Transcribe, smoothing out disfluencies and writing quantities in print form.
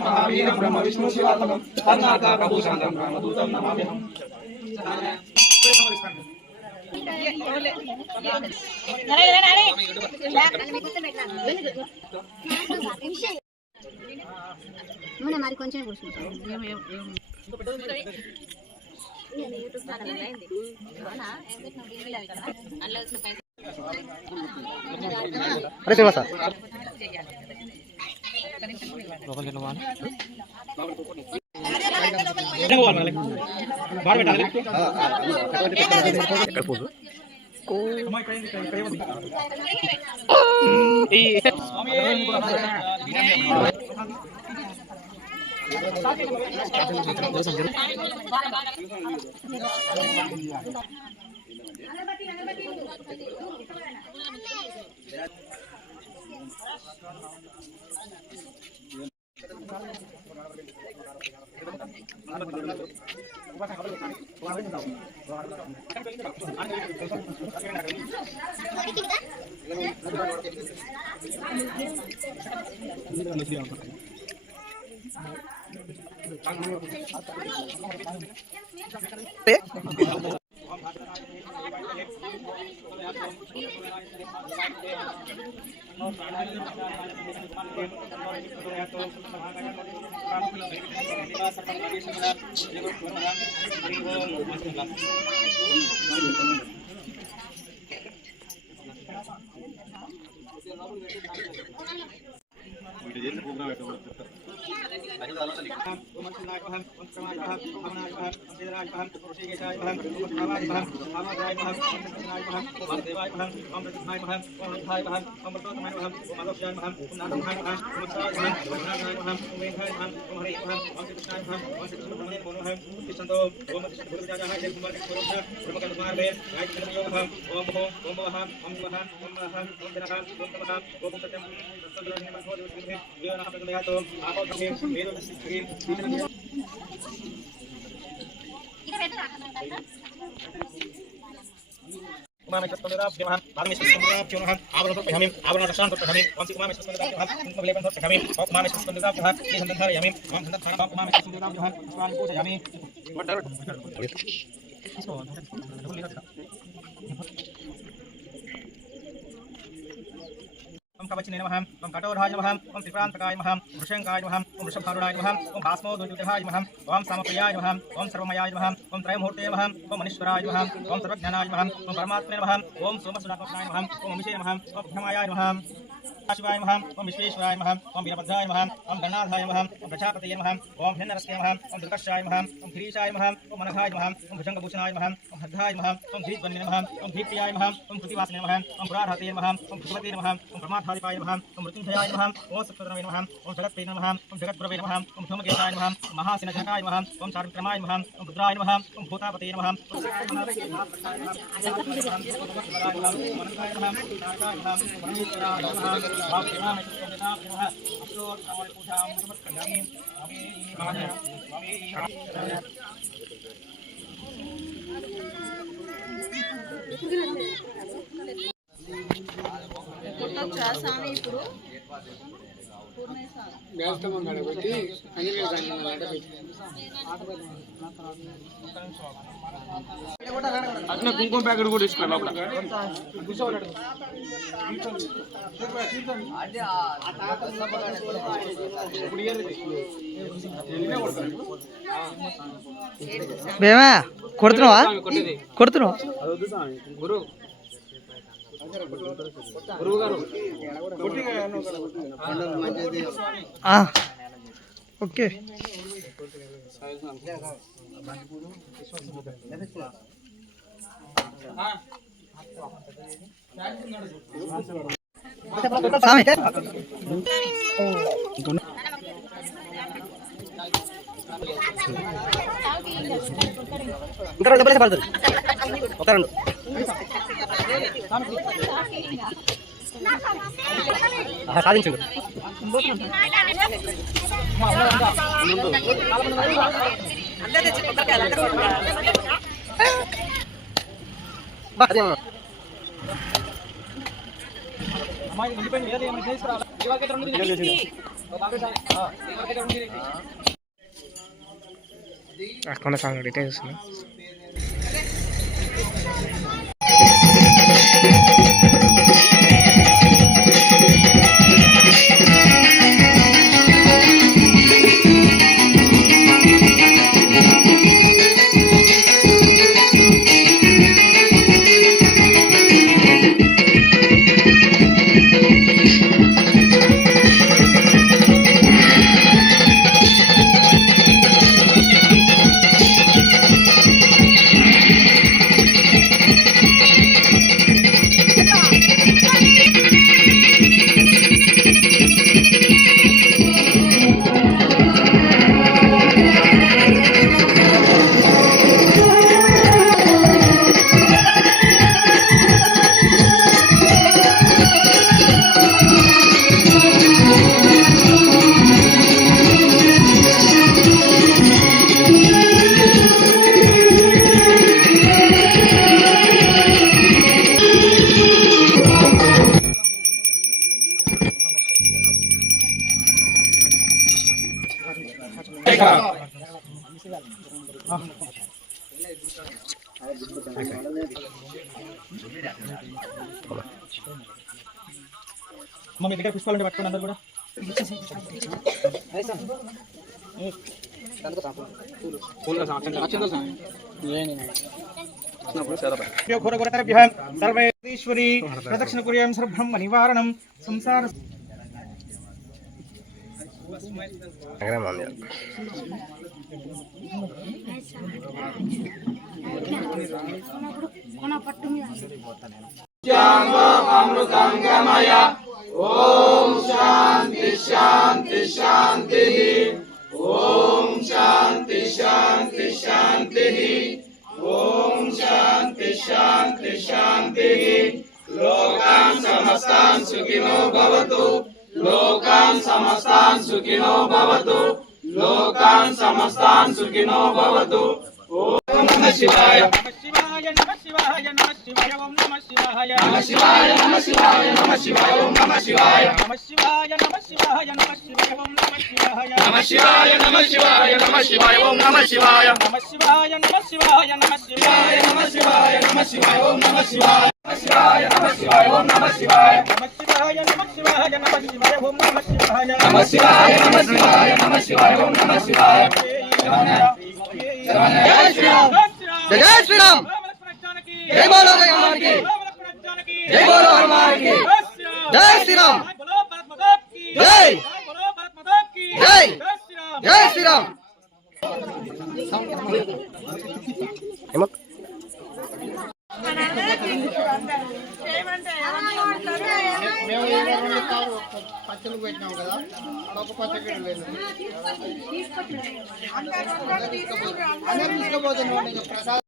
महावीर ब्रह्म विष्णु शिवात्मकं तन्नाथ प्रभु शांतं रामदूतं नमाम्यहम्। మన మరి కొంచెం అరే శివ సార్ कवचिने नमः ओम कठोराय नमः ओम त्रिप्रांतकाय नमः वृषंकाय नमः ओम वृषभारूढाय नमः ओम भास्मोद्युतिहाय नमः ओम समप्रियाय नमः ओम सर्वमयाय नमः ओम त्रयमूर्ते नमः ओम मनीश्वराय नमः ओम सर्वज्ञानाय नमः ओम परमात्मने नमः ओम सोमसुरात्मकाय नमः ओम अमिषे नमः ओम भ्रमायाय नमः शिवाय नमः ओम विश्वेश्वराय नमः ओम वीरभद्राय नमः ओम गणाधाय नमः ओम प्रजापतये नमः ओम हिरण्यरस्ये नमः ओम दुर्गशाय नमः ओम गिरीशाय नमः ओम अनघाय नमः ओम भुजंगभूषणाय नमः ओम हद्धाय नमः ओम धीरवन्ने नमः ओम धीप्रियाय नमः ओम कृतिवासने नमः ओम पुराधाते नमः ओम भगवते नमः ओम परमाधाधिपाय नमः ओम मृत्युंजयाय नमः ओम सप्तधनवे नमः ओम जगत्प्रिये नमः ओम जगद्गुरवे नमः ओम धूमकेताय नमः ओम महासेनजनकाय नमः ओम चारुविक्रमाय नमः ओम रुद्राय नमः ओम भूतापतये नमः అట్లా కుంకుమ ప్యాకెట్ కూడా తీసుకురా లోపల బేమా కొడుతున్నావా కొడుతున్నావా ఓకే ఇంకా రెండు దెబ్బలు పడుతుంది. ఒక రెండు సాధించు. కొనసాగండి డీటెయిల్స్. మీ దగ్గర పుష్పాలు పట్టుకోండి అందరు కూడా. సర్వేశ్వరి ప్రదక్షిణ కుర్యాం సర్వబ్రహ్మ నివారణం సంసార అమృతంగమయ. ఓం శాంతి శాంతి శాంతి. ఓం శాంతి శాంతి శాంతి. ఓం శాంతి శాంతి శాంతి. లోకాన్ సమస్తాన్ సుఖినో భవతు. లోకాన్ సమస్తాన్ సుఖినో భవతు. లోకాన్ సమస్తాన్ సుఖినో భవతు. ఓం నమః శివాయ. నమః శివాయ నమః శివాయ ఓం నమః శివాయ. నమః శివాయ నమః శివాయ నమః శివాయ ఓం నమః శివాయ. నమః శివాయ నమః శివాయ నమః శివాయ ఓం నమః శివాయ. నమః శివాయ నమః శివాయ నమః శివాయ ఓం నమః శివాయ. నమః శివాయ నమః శివాయ నమః శివాయ. నమః శివాయ నమః శివాయ ఓం నమః శివాయ. నమః శివాయ నమః శివాయ ఓం నమః శివాయ. నమః శివాయ నమః శివాయ నమః శివాయ ఓం నమః శివాయ. నమః శివాయ నమః శివాయ నమః శివాయ ఓం నమః శివాయ. జై శ్రీరామ్. జై శ్రీరామ్. జై బోలో హనుమాన్ కి. జై బోలో హనుమాన్ కి. జై శ్రీరామ్. జై జై జై శ్రీరామ్. పచ్చలు పెట్టినాం కదా ఒక పచ్చడి లేదు తీసుకుపోతున్నాం ప్రసాదం